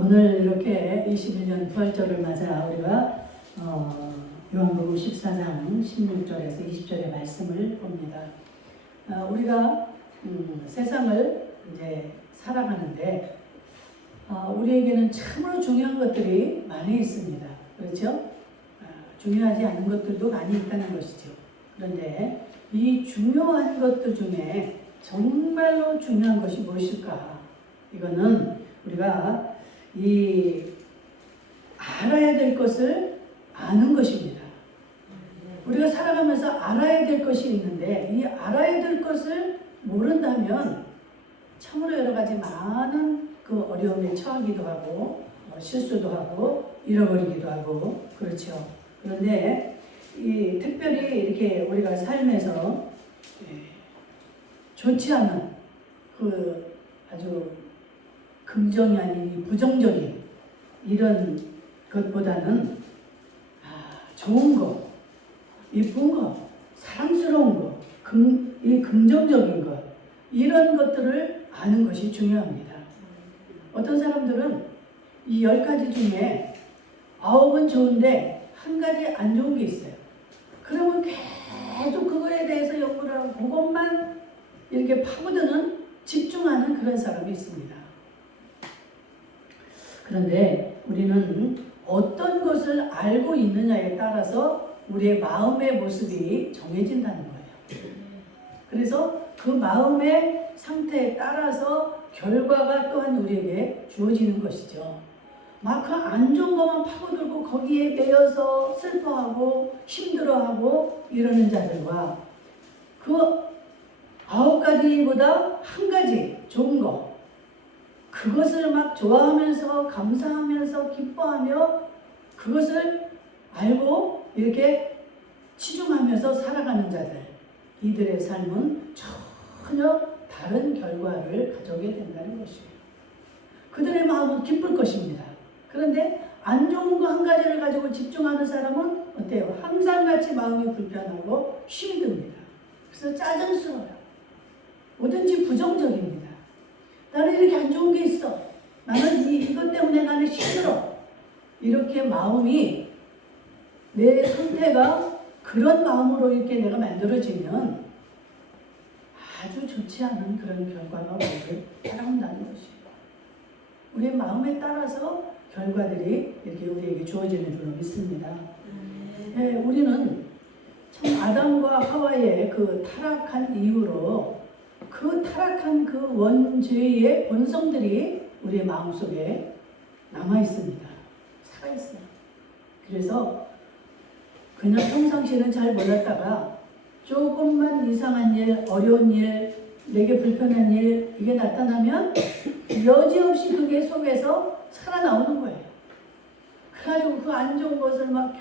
오늘 이렇게 21년 부활절을 맞아 우리가 요한복음 14장 16절에서 20절의 말씀을 봅니다. 우리가 세상을 이제 살아가는데 우리에게는 참으로 중요한 것들이 많이 있습니다. 그렇죠? 중요하지 않은 것들도 많이 있다는 것이죠. 그런데 이 중요한 것들 중에 정말로 중요한 것이 무엇일까? 이거는 우리가 알아야 될 것을 아는 것입니다. 우리가 살아가면서 알아야 될 것이 있는데 이 알아야 될 것을 모른다면 참으로 여러 가지 많은 그 어려움에 처하기도 하고 실수도 하고 잃어버리기도 하고 그렇죠. 그런데 특별히 이렇게 우리가 삶에서 좋지 않은 그 아주 긍정이 아닌 부정적인 이런 것보다는 좋은 것, 예쁜 것, 사랑스러운 것, 이 긍정적인 것 이런 것들을 아는 것이 중요합니다. 어떤 사람들은 이 10가지 중에 9은 좋은데 한 가지 안 좋은 게 있어요. 그러면 계속 그거에 대해서 연구를 하고 그것만 이렇게 파고드는 집중하는 그런 사람이 있습니다. 그런데 우리는 어떤 것을 알고 있느냐에 따라서 우리의 마음의 모습이 정해진다는 거예요. 그래서 그 마음의 상태에 따라서 결과가 또한 우리에게 주어지는 것이죠. 막 그 안 좋은 것만 파고들고 거기에 매여서 슬퍼하고 힘들어하고 이러는 자들과 그 9가지보다 한 가지 좋은 것 그것을 막 좋아하면서 감사하면서 기뻐하며 그것을 알고 이렇게 치중하면서 살아가는 자들 이들의 삶은 전혀 다른 결과를 가져오게 된다는 것이에요. 그들의 마음은 기쁠 것입니다. 그런데 안 좋은 거 한 가지를 가지고 집중하는 사람은 어때요? 항상 같이 마음이 불편하고 힘이 듭니다. 그래서 짜증스러워요. 뭐든지 부정적입니다. 나는 이렇게 안 좋은 게 있어. 나는 이것 때문에 나는 힘들어. 이렇게 마음이 내 상태가 그런 마음으로 이렇게 내가 만들어지면 아주 좋지 않은 그런 결과가 우리를 따라온다는 것입니다. 우리의 마음에 따라서 결과들이 이렇게 우리에게 주어지는 줄로 믿습니다. 네, 우리는 참 아담과 하와의 그 타락한 이후로 그 타락한 그 원죄의 본성들이 우리의 마음속에 남아있습니다. 살아있어요. 그래서 그냥 평상시에는 잘 몰랐다가 조금만 이상한 일, 어려운 일, 내게 불편한 일 이게 나타나면 여지없이 그게 속에서 살아나오는 거예요. 그래가지고 그 안 좋은 것을 막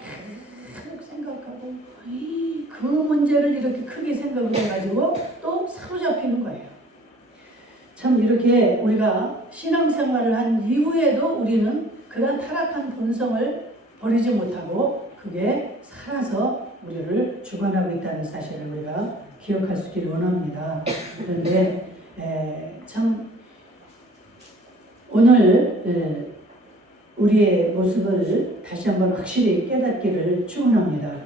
계속 생각하고 그 문제를 이렇게 크게 생각을 해가지고 또 사로잡히는 거예요. 참 이렇게 우리가 신앙생활을 한 이후에도 우리는 그런 타락한 본성을 버리지 못하고 그게 살아서 우리를 주관하고 있다는 사실을 우리가 기억할 수 있기를 원합니다. 그런데 참 오늘 우리의 모습을 다시 한번 확실히 깨닫기를 축원합니다.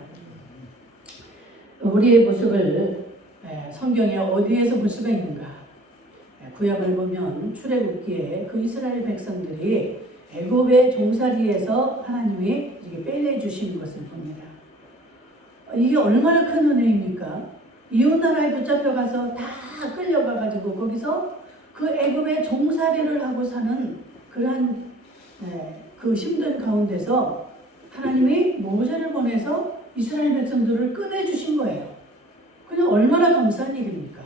우리의 모습을 성경에 어디에서 볼 수가 있는가? 구약을 보면 출애굽기에 그 이스라엘 백성들이 애굽의 종살이에서 하나님이 이렇게 빼내 주시는 것을 봅니다. 이게 얼마나 큰 은혜입니까? 이웃 나라에 붙잡혀 가서 다 끌려가 가지고 거기서 그 애굽의 종살이를 하고 사는 그러한 그 힘든 가운데서 하나님이 모세를 보내서 이스라엘 백성들을 꺼내주신 거예요. 그냥 얼마나 감사한 일입니까?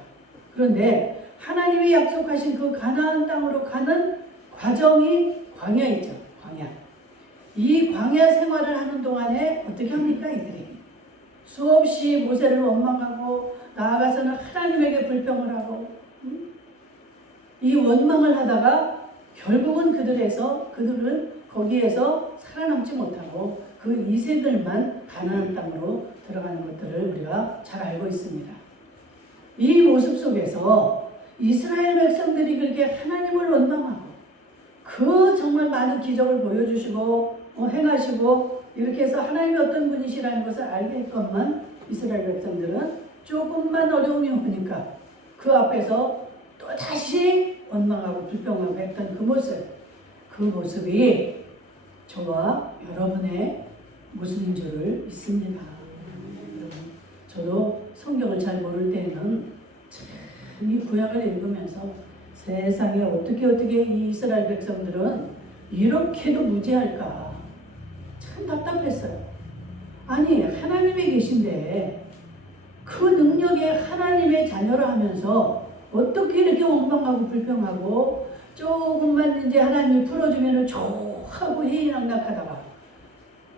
그런데 하나님이 약속하신 그 가나안 땅으로 가는 과정이 광야이죠. 광야. 이 광야 생활을 하는 동안에 어떻게 합니까? 이들이 수없이 모세를 원망하고 나아가서는 하나님에게 불평을 하고 이 원망을 하다가 결국은 그들은 거기에서 살아남지 못하고 그 2세들만 가나안 땅으로 들어가는 것들을 우리가 잘 알고 있습니다. 이 모습 속에서 이스라엘 백성들이 그렇게 하나님을 원망하고 그 정말 많은 기적을 보여주시고 행하시고 이렇게 해서 하나님이 어떤 분이시라는 것을 알게 했건만 이스라엘 백성들은 조금만 어려움이 오니까 그 앞에서 또 다시 원망하고 불평하고 했던 그 모습이 저와 여러분의 모습인 줄을 믿습니다. 여러분, 저도 성경을 잘 모를 때에는 참 이 구약을 읽으면서 세상에 어떻게 이 이스라엘 백성들은 이렇게도 무지할까 참 답답했어요. 아니 하나님이 계신데 그 능력에 하나님의 자녀를 하면서 어떻게 이렇게 원망하고 불평하고 조금만 이제 하나님이 풀어주면 좋아하고 희희낙낙하다가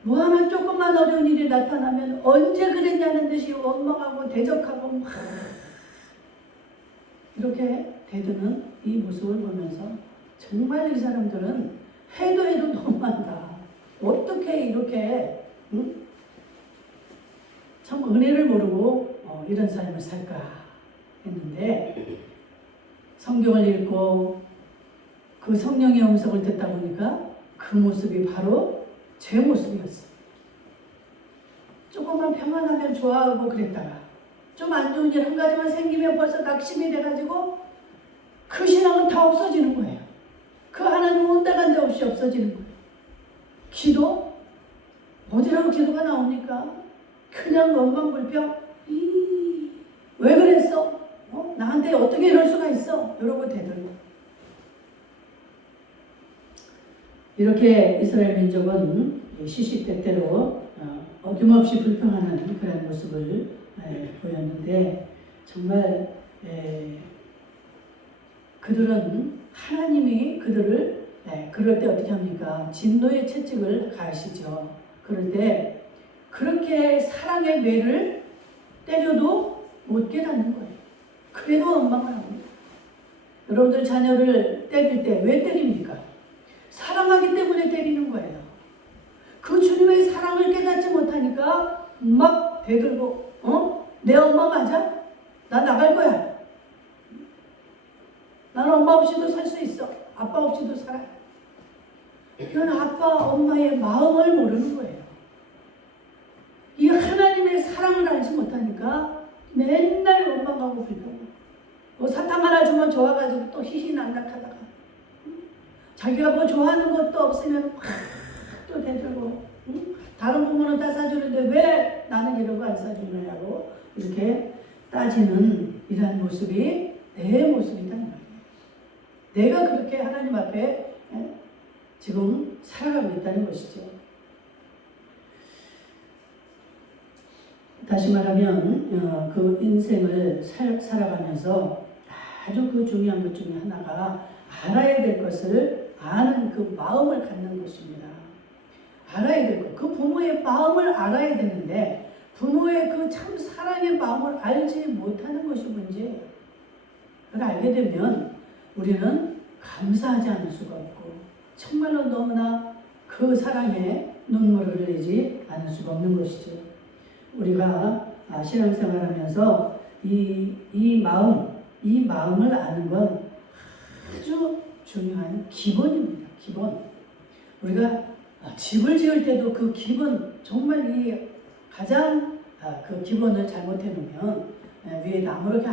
뭐 하나 조금만 어려운 일이 나타나면 언제 그랬냐는 듯이 원망하고 대적하고 막 이렇게 대드는 이 모습을 보면서 정말 이 사람들은 해도 너무한다. 어떻게 이렇게 참 은혜를 모르고 이런 삶을 살까 했는데 성경을 읽고 그 성령의 음성을 듣다 보니까 그 모습이 바로 제 모습이었어요. 조금만 평안하면 좋아하고 그랬다가 좀 안 좋은 일 한 가지만 생기면 벌써 낙심이 돼가지고 그 신앙은 다 없어지는 거예요. 그 하나님 온데간데 없이 없어지는 거예요. 기도? 어디라고 기도가 나옵니까? 그냥 원망불평? 왜 그랬어? 나한테 어떻게 이럴 수가 있어? 이러고 대들고. 이렇게 이스라엘 민족은 시시때때로 어김없이 불평하는 그런 모습을 보였는데 정말 그들은 하나님이 그들을 그럴 때 어떻게 합니까? 진노의 채찍을 가하시죠. 그럴 때 그렇게 사랑의 매를 때려도 못 깨닫는 거예요. 그래도 원망을 합니다. 여러분들 자녀를 때릴 때 왜 때립니까? 사랑하기 때문에 때리는 거예요. 그 주님의 사랑을 깨닫지 못하니까 막 대들고 내 엄마 맞아? 나 나갈 거야. 나는 엄마 없이도 살 수 있어. 아빠 없이도 살아. 이건 아빠, 엄마의 마음을 모르는 거예요. 이 하나님의 사랑을 알지 못하니까 맨날 원망하고 불평하고 사탕 하나 주면 좋아가지고 또 희희낙낙하다가 자기가 뭐 좋아하는 것도 없으면 확 또 대들고 다른 부모는 다 사주는데 왜 나는 이러고 안 사주느냐고 이렇게 따지는 이러한 모습이 내 모습이란 말이에요. 내가 그렇게 하나님 앞에 지금 살아가고 있다는 것이죠. 다시 말하면 그 인생을 살아가면서 아주 그 중요한 것 중에 하나가 알아야 될 것을 아는 그 마음을 갖는 것입니다. 알아야 될 것, 그 부모의 마음을 알아야 되는데 부모의 그 참 사랑의 마음을 알지 못하는 것이 문제예요. 그걸 알게 되면 우리는 감사하지 않을 수가 없고 정말로 너무나 그 사랑에 눈물을 흘리지 않을 수가 없는 것이죠. 우리가 신앙생활하면서 이 마음을 아는 건 아주 중요한 기본입니다. 기본. 우리가 집을 지을 때도 그 기본, 정말 이 가장 그 기본을 잘못해 놓으면 위에 아무리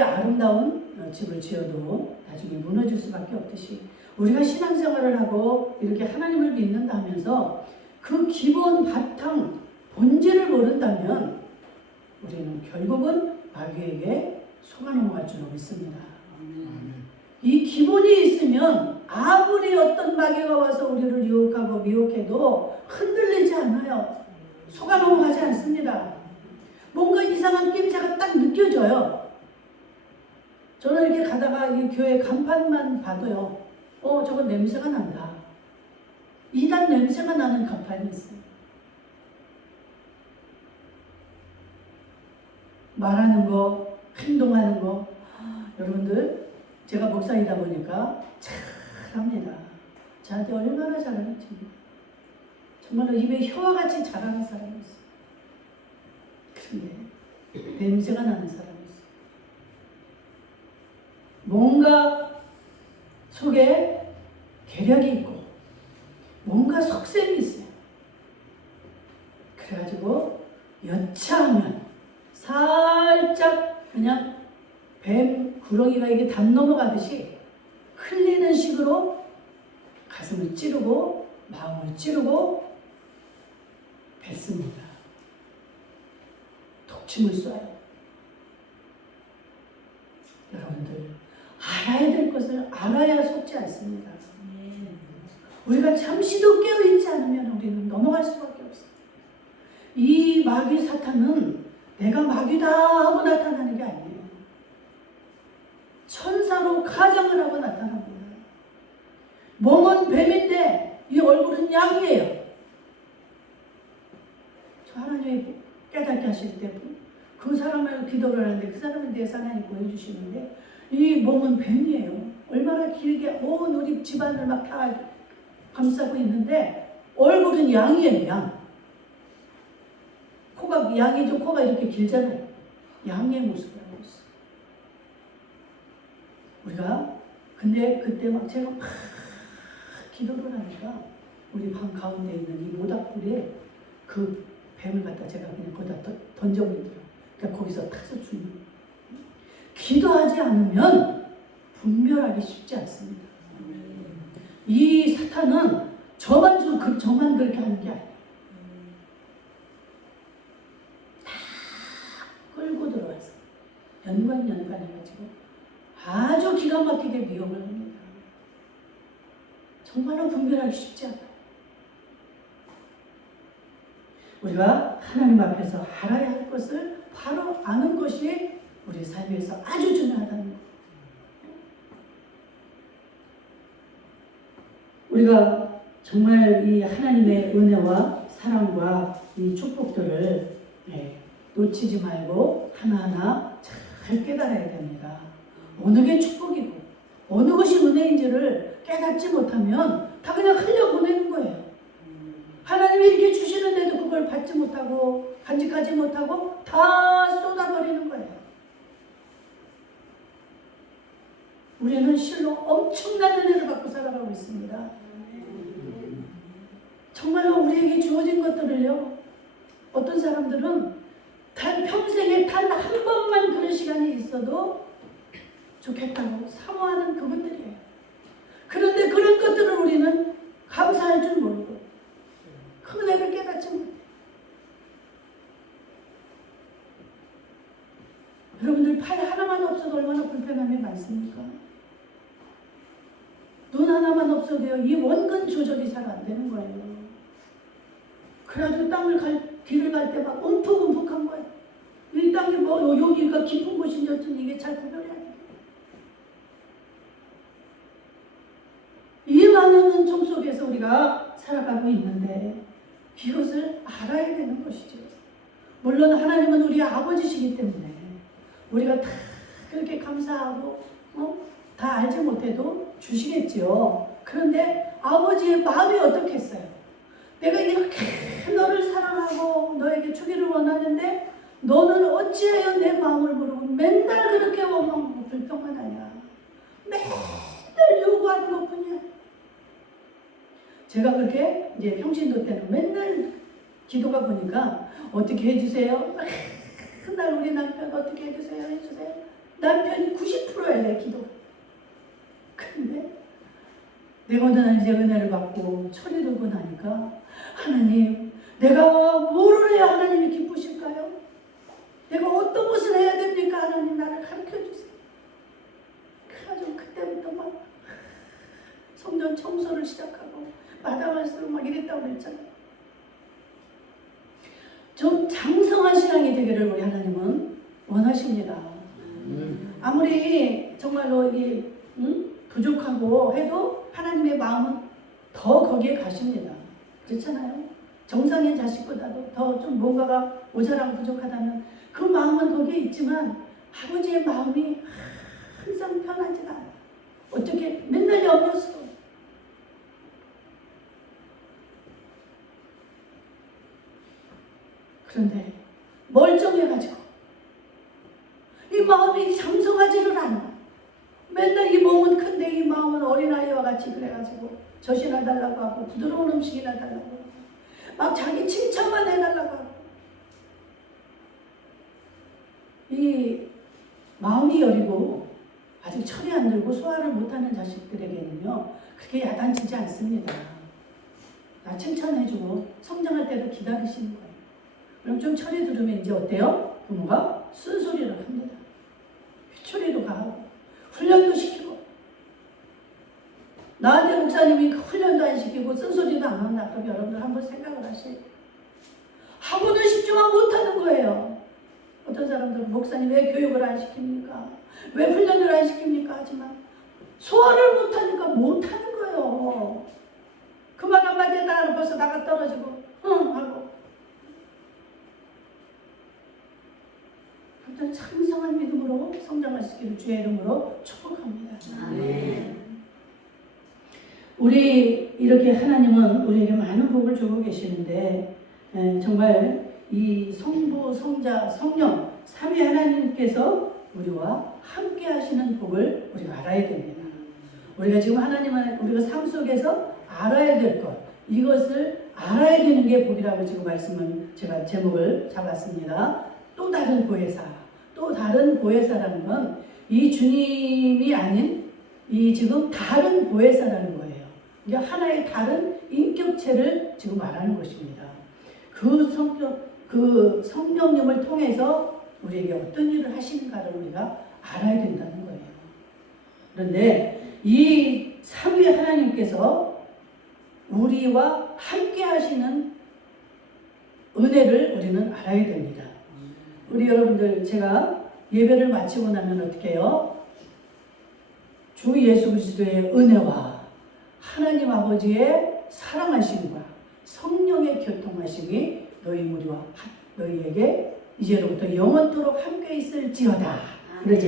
아름다운 집을 지어도 나중에 무너질 수밖에 없듯이 우리가 신앙생활을 하고 이렇게 하나님을 믿는다 하면서 그 기본 바탕 본질을 모른다면 우리는 결국은 마귀에게 속아 넘어갈 줄 믿습니다. 이 기본이 있으면 아무리 어떤 마귀가 와서 우리를 유혹하고 미혹해도 흔들리지 않아요. 속아 넘어가지 않습니다. 뭔가 이상한 낌새가 딱 느껴져요. 저는 이렇게 가다가 이 교회 간판만 봐도요. 저건 냄새가 난다. 이단 냄새가 나는 간판이 있어요. 말하는 거, 행동하는 거. 여러분들 제가 목사이다 보니까 잘합니다. 저한테 얼마나 잘하는지. 정말로 입에 혀와 같이 잘하는 사람이 있어요. 그런데 냄새가 나는 사람이 있어요. 뭔가 속에 계략이 있고 뭔가 속셈이 있어요. 그래가지고 여차하면 살짝 그냥 뱀 구렁이가 이게 담 넘어가듯이 흘리는 식으로 가슴을 찌르고 마음을 찌르고 뱉습니다. 독침을 쏴요. 여러분들 알아야 될 것을 알아야 속지 않습니다. 우리가 잠시도 깨어있지 않으면 우리는 넘어갈 수밖에 없습니다. 이 마귀 사탄은 내가 마귀다 하고 나타나는 게 아니에요. 천사로 가장을 하고 나타납니다. 몸은 뱀인데 이 얼굴은 양이에요. 저 하나님이 깨닫게 하실 때 그 사람을 기도를 하는데 그 사람에 대해서 하나님 보여주시는데 이 몸은 뱀이에요. 얼마나 길게 온 우리 집안을 막 다 감싸고 있는데 얼굴은 양이에요. 양. 코가 양이죠. 코가 이렇게 길잖아요. 양의 모습을 하고 있어요. 우리가 근데 그때 막 제가 막 기도를 하니까 우리 방 가운데 있는 이 모닥불에 그 뱀을 갖다 제가 그냥 거기다 던져버리더라고요. 그러니까 거기서 타서 죽는. 기도하지 않으면 분별하기 쉽지 않습니다. 이 사탄은 저만 그렇게 하는 게 아니에요. 다 끌고 들어와서 연관 해가지고 아주 기가 막히게 미혹을 합니다. 정말로 분별하기 쉽지 않아요. 우리가 하나님 앞에서 알아야 할 것을 바로 아는 것이 우리 삶에서 아주 중요하다는 것. 우리가 정말 이 하나님의 은혜와 사랑과 이 축복들을 놓치지 말고 하나하나 잘 깨달아야 됩니다. 어느 게 축복이고 어느 것이 은혜인지를 깨닫지 못하면 다 그냥 흘려보내는 거예요. 하나님이 이렇게 주시는데도 그걸 받지 못하고 간직하지 못하고 다 쏟아버리는 거예요. 우리는 실로 엄청난 은혜를 받고 살아가고 있습니다. 정말로 우리에게 주어진 것들을요, 어떤 사람들은 평생에 단 한 번만 그런 시간이 있어도 좋겠다고 사모하는 그분들이에요. 그런데 그런 것들을 우리는 감사할 줄 모르고 그 은혜를 깨닫지 못해요. 여러분들 팔 하나만 없어도 얼마나 불편함이 많습니까? 눈 하나만 없어도요, 이 원근 조절이 잘 안 되는 거예요. 그래가지고 길을 갈 때 막 움푹움푹한 거예요. 이 땅이 여기가 깊은 곳인지 어쩐지 이게 잘 구별이 안 돼요. 이 많은 은총 속에서 우리가 살아가고 있는데 이것을 알아야 되는 것이죠. 물론 하나님은 우리 아버지시기 때문에 우리가 다 그렇게 감사하고 다 알지 못해도 주시겠죠. 그런데 아버지의 마음이 어떻겠어요? 내가 이렇게 너를 사랑하고 너에게 주기를 원하는데 너는 어찌하여 내 마음을 모르고 맨날 그렇게 원망하고 불평하느냐. 맨날 요구하는 것뿐이야. 제가 그렇게 이제 평신도 때는 맨날 기도가 보니까 어떻게 해주세요? 맨날 우리 남편 어떻게 해주세요? 남편이 90%야 내 기도가. 근데 내가 어느 날 이제 은혜를 받고 철이 들고 나니까 하나님, 내가 뭐를 해야 하나님이 기쁘실까요? 내가 어떤 것을 해야 됩니까? 하나님 나를 가르쳐주세요. 그래가지고 그때부터 막 성전 청소를 시작하고 마당을 쓰고 막 이랬다고 그랬잖아요. 좀 장성한 신앙이 되기를 우리 하나님은 원하십니다. 아무리 정말로 이게 부족하고 해도 하나님의 마음은 더 거기에 가십니다. 그렇잖아요. 정상의 자식보다도 더 좀 뭔가가 모자라고 부족하다면 그 마음은 거기에 있지만 아버지의 마음이 항상 편하지가 않아요. 어떻게 맨날 염려스러워. 그런데 멀쩡해가지고 이 마음이 장성하지를 않아. 맨날 이 몸은 큰데 이 마음은 어린아이와 같이 같이 그래가지고 젖이나 달라고 하고 부드러운 음식이나 달라고 하고 막 자기 칭찬만 해달라고 하고 이 마음이 여리고 아직 철이 안 들고 소화를 못하는 자식들에게는요 그렇게 야단치지 않습니다. 나 칭찬해주고 성장할 때도 기다리시는 거예요. 그럼 좀 철이 들으면 이제 어때요? 부모가 쓴소리를 합니다. 휘초리도 가하고 훈련도 시키고 나한테 목사님이 훈련도 안 시키고 쓴소리도 안 한다. 그럼 여러분들 한번 생각을 하세요. 하고는 싶지만 못하는 거예요. 어떤 사람들은 목사님 왜 교육을 안 시킵니까? 왜 훈련을 안 시킵니까? 하지만 소화를 못하니까 못하는 거예요. 그 말 한마디에 따라 벌써 나가 떨어지고 응 하고 하여튼 참성한 믿음으로 성장하시기를 주의 이름으로 축복합니다. 아멘. 우리 이렇게 하나님은 우리에게 많은 복을 주고 계시는데 정말 이 성부, 성자, 성령 삼위 하나님께서 우리와 함께 하시는 복을 우리가 알아야 됩니다. 우리가 지금 하나님은 우리가 삶 속에서 알아야 될 것, 이것을 알아야 되는 게 복이라고 지금 말씀을 제가 제목을 잡았습니다. 또 다른 보혜사, 또 다른 보혜사라는 건 이 주님이 아닌 이 지금 다른 보혜사라는 거예요. 이게 하나의 다른 인격체를 지금 말하는 것입니다. 그 성령님을 통해서 우리에게 어떤 일을 하시는가를 우리가 알아야 된다는 거예요. 그런데 이 삼위 하나님께서 우리와 함께 하시는 은혜를 우리는 알아야 됩니다. 우리 여러분들 제가 예배를 마치고 나면 어떻게 해요? 주 예수 그리스도의 은혜와 하나님 아버지의 사랑하심과 성령의 교통하심이 너희에게 이제로부터 영원토록 함께 있을지어다. 그러죠?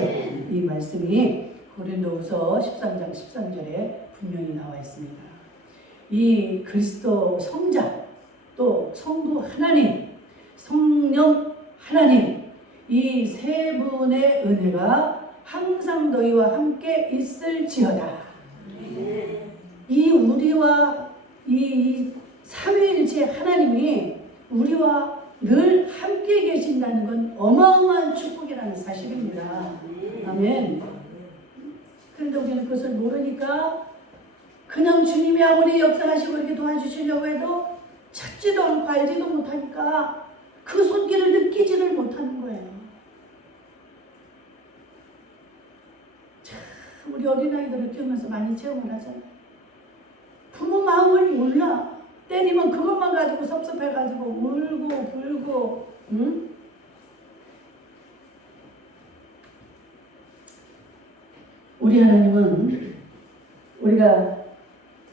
이 말씀이 고린도후서 13장 13절에 분명히 나와 있습니다. 이 그리스도 성자 또 성부 하나님, 성령 하나님 이 세 분의 은혜가 항상 너희와 함께 있을지어다. 이 우리와 이 삼위일체 하나님이 우리와 늘 함께 계신다는 건 어마어마한 축복이라는 사실입니다. 아멘. 그런데 우리는 그것을 모르니까 그냥 주님이 아무리 역사하시고 이렇게 도와주시려고 해도 찾지도 않고 알지도 못하니까 그 손길을 느끼지를 못하는 거예요. 참 우리 어린아이들을 키우면서 많이 체험을 하잖아요. 부모 마음을 몰라. 때리면 그것만 가지고 섭섭해가지고 울고 불고 응? 우리 하나님은 우리가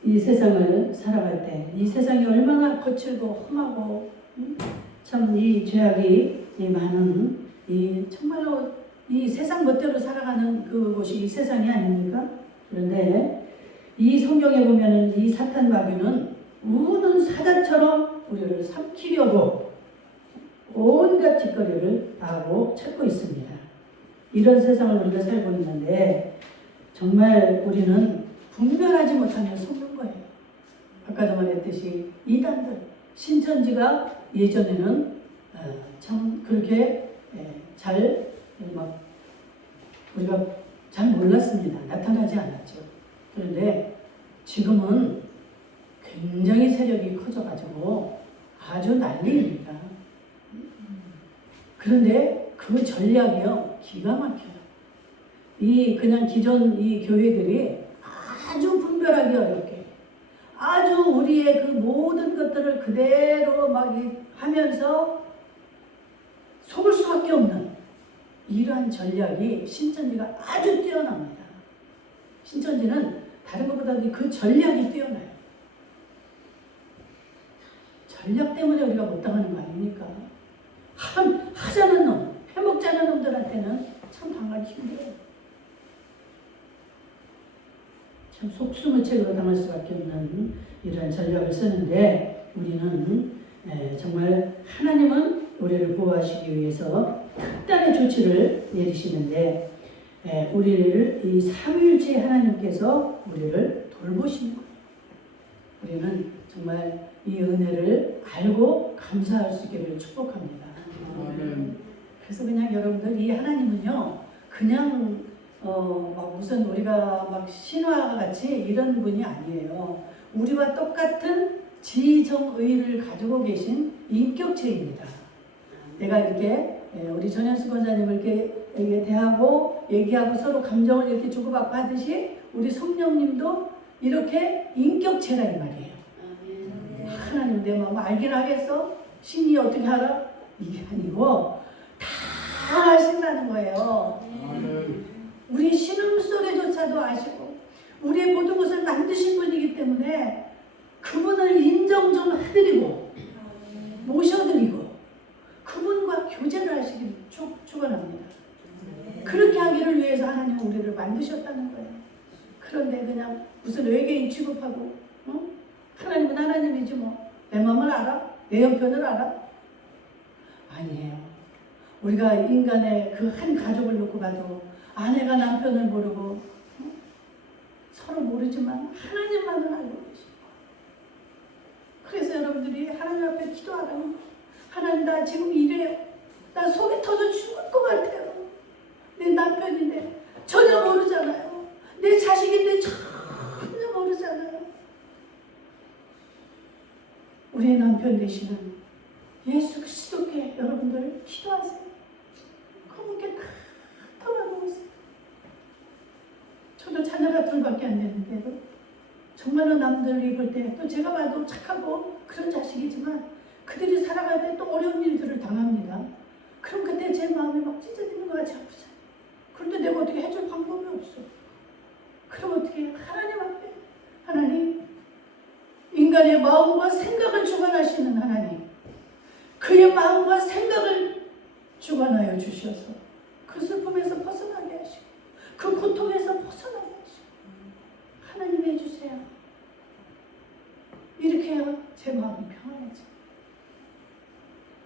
이 세상을 살아갈 때 이 세상이 얼마나 거칠고 험하고 참 이 죄악이 많은 이 정말로 이 세상 멋대로 살아가는 그곳이 이 세상이 아닙니까? 그런데 이 성경에 보면은 이 사탄 마귀는 우는 사자처럼 우리를 삼키려고 온갖 짓거리를 하고 찾고 있습니다. 이런 세상을 우리가 살고 있는데 정말 우리는 분별하지 못하면 속는 거예요. 아까도 말했듯이 이단들, 신천지가 예전에는 참 그렇게 잘 막 우리가 잘 몰랐습니다. 나타나지 않았죠. 그런데 지금은 굉장히 세력이 커져가지고 아주 난리입니다. 그런데 그 전략이요 기가 막혀요. 이 그냥 기존 이 교회들이 아주 분별하기 어렵게 아주 우리의 그 모든 것들을 그대로 막 하면서 속을 수밖에 없는 이러한 전략이 신천지가 아주 뛰어납니다. 신천지는 다른 것보다 그 전략이 뛰어나요. 전략 때문에 우리가 못 당하는 거 아닙니까? 하자는 놈, 해먹자는 놈들한테는 참 당하기 힘들어요. 참 속수무책으로 당할 수밖에 없는 이러한 전략을 쓰는데 우리는 정말 하나님은 우리를 보호하시기 위해서 극단의 조치를 내리시는데 우리를 이 삼위일체 하나님께서 우리를 돌보시는 거예요. 우리는 정말 이 은혜를 알고 감사할 수 있기를 축복합니다. 그래서 그냥 여러분들 이 하나님은요 그냥 막 무슨 우리가 막 신화 같이 이런 분이 아니에요. 우리와 똑같은 지정의를 가지고 계신 인격체입니다. 내가 이렇게 우리 전현수 권사님을 이렇게 대하고 얘기하고 서로 감정을 이렇게 주고받고 하듯이 우리 성령님도 이렇게 인격체라 이 말이에요. 하나님 내 마음 알긴 하겠어? 신이 어떻게 알아? 이게 아니고 다 아신다는 거예요. 우리 신음소리조차도 아시고 우리의 모든 것을 만드신 분이기 때문에 그분을 인정 좀 해드리고 모셔드리고 그분과 교제를 하시기를 축원합니다. 그렇게 하기를 위해서 하나님은 우리를 만드셨다는 거예요. 그런데 그냥 무슨 외계인 취급하고 하나님은 하나님이지 뭐 내 마음을 알아? 내 형편을 알아? 아니에요. 우리가 인간의 그 한 가족을 놓고 봐도 아내가 남편을 모르고 서로 모르지만 하나님만은 알고 계시고 그래서 여러분들이 하나님 앞에 기도하라면 하나님 나 지금 이래요. 나 속이 터져 죽을 것 같아요. 내 남편인데 전혀 모르잖아요. 내 자식인데 전혀 모르잖아요. 우리의 남편 되시는 예수 그리스도께 여러분들 기도하세요. 그분께 다 털어놓으세요. 저도 자녀가 둘밖에 안 되는데도 정말로 남들이 볼 때 또 제가 봐도 착하고 그런 자식이지만 그들이 살아갈 때 또 어려운 일들을 당합니다. 그럼 그때 제 마음이 막 찢어지는 것 같이 아프잖아요. 그런데 내가 어떻게 해줄 방법이 없어. 그럼 어떻게 해요? 하나님 앞에 하나님 인간의 마음과 생각을 주관하시는 하나님 그의 마음과 생각을 주관하여 주셔서 그 슬픔에서 벗어나게 하시고 그 고통에서 벗어나게 하시고 하나님 해주세요. 이렇게 해야 제 마음이 평안해져.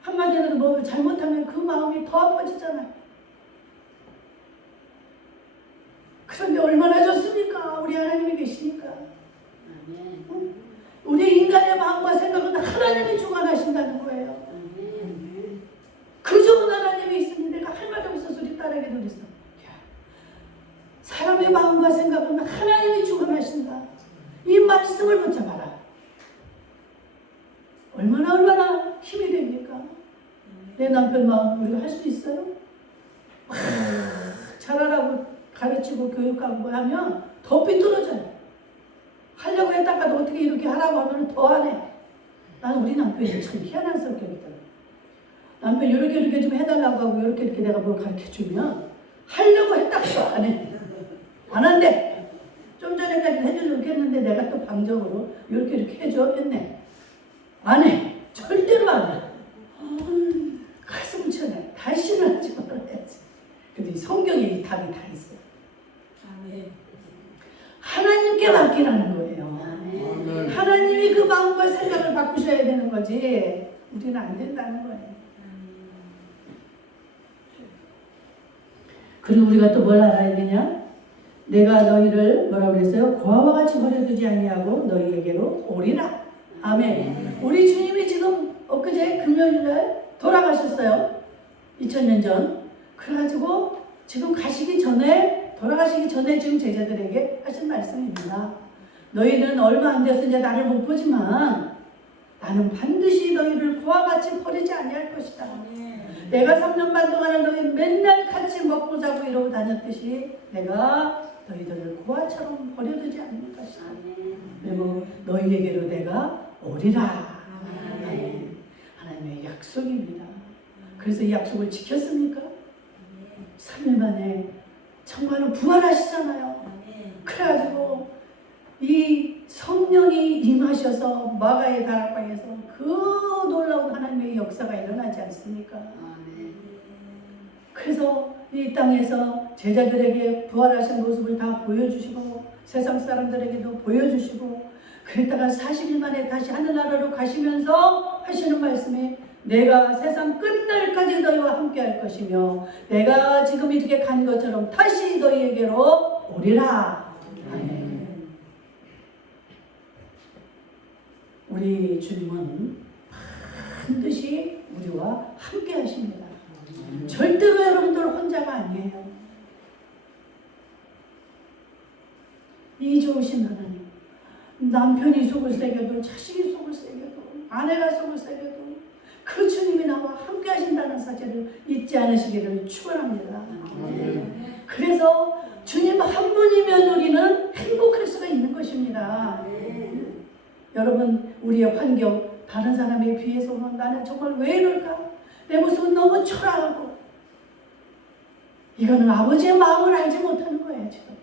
한마디로 뭐 잘못하면 그 마음이 더 아파지잖아요. 그런데 얼마나 좋습니까? 우리 하나님이 계시니까. 우리 인간의 마음과 생각은 하나님이 주관하신다는 거예요. 그 좋은 하나님이 있으니 내가 할 말이 없어서 우리 딸에게 그랬어. 사람의 마음과 생각은 하나님이 주관하신다. 이 말씀을 붙잡아라. 얼마나 힘이 됩니까? 내 남편 마음 우리가 할 수 있어요? 잘하라고 가르치고 교육하고 하면 더 삐뚤어져요. 하려고 했다가도 어떻게 이렇게 하라고 하면 더 안 해. 나는 우리 남편이 참 희한한 성격이더라고요. 남편 이렇게 좀 해달라고 하고 이렇게 내가 뭘 가르쳐주면 하려고 했다가도 안 해. 안 한대. 좀 전에까지 해주려고 했는데 내가 또 방정으로 이렇게 해줘 했네. 안 해. 절대로 안 해. 가슴 쳐내. 다시는 하지 말아야지. 근데 성경에 이 답이 다 있어요. 하나님께 맡기라는 거예요. 하나님이 그 마음과 생각을 바꾸셔야 되는 거지 우리는 안 된다는 거예요. 그리고 우리가 또 뭘 알아야 되냐? 내가 너희를 뭐라고 그랬어요? 고아와 같이 버려두지 아니하고 너희에게로 오리라. 아멘. 우리 주님이 지금 엊그제 금요일날 돌아가셨어요. 2000년 전. 그래가지고 지금 돌아가시기 전에 지금 제자들에게 하신 말씀입니다. 너희는 얼마 안 돼서 이제 나를 못 보지만 나는 반드시 너희를 고아 같이 버리지 아니할 것이다. 내가 3년 반 동안을 너희 맨날 같이 먹고 자고 이러고 다녔듯이 내가 너희들을 고아처럼 버려두지 않을 것이다. 그리고 너희에게로 내가 오리라. 아멘. 하나님의 약속입니다. 그래서 이 약속을 지켰습니까? 3일 만에 정말로 부활하시잖아요. 그래가지고 이 성령이 임하셔서 마가의 다락방에서 그 놀라운 하나님의 역사가 일어나지 않습니까? 그래서 이 땅에서 제자들에게 부활하신 모습을 다 보여주시고 세상 사람들에게도 보여주시고 그랬다가 40일 만에 다시 하늘나라로 가시면서 하시는 말씀이 내가 세상 끝날까지 너희와 함께 할 것이며 내가 지금 이렇게 간 것처럼 다시 너희에게로 오리라. 아멘. 우리 주님은 반드시 우리와 함께 하십니다. 절대로 여러분들 혼자가 아니에요. 이 좋으신 하나님, 남편이 속을 새겨도 자식이 속을 새겨도 아내가 속을 새겨도 그 주님이 나와 함께 하신다는 사실을 잊지 않으시기를 축원합니다. 그래서 주님 한 분이면 우리는 행복할 수가 있는 것입니다. 여러분, 우리의 환경 다른 사람에 비해서 나는 정말 왜 이럴까? 내 모습은 너무 초라하고, 이거는 아버지의 마음을 알지 못하는 거예요. 지금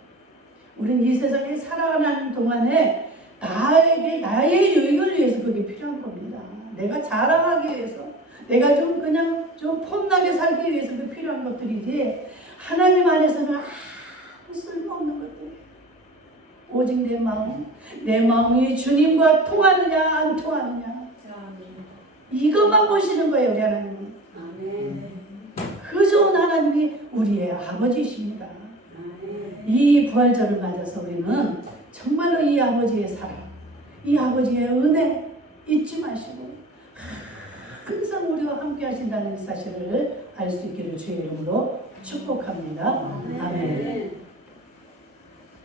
우리는 이 세상에 살아가는 동안에 나의 유익을 위해서 그게 필요한 겁니다. 내가 자랑하기 위해서, 내가 좀 그냥 좀 폼나게 살기 위해서 그 필요한 것들이지, 하나님 안에서는 아무 쓸모없는 것들이에요. 오직 내 마음이 주님과 통하느냐 안 통하느냐, 이것만 보시는 거예요. 우리 하나님은. 그 좋은 하나님이 우리의 아버지이십니다. 이 부활절을 맞아서 우리는 정말로 이 아버지의 사랑, 이 아버지의 은혜 잊지 마시고 항상 우리와 함께 하신다는 사실을 알 수 있기를 주의 이름으로 축복합니다. 아멘.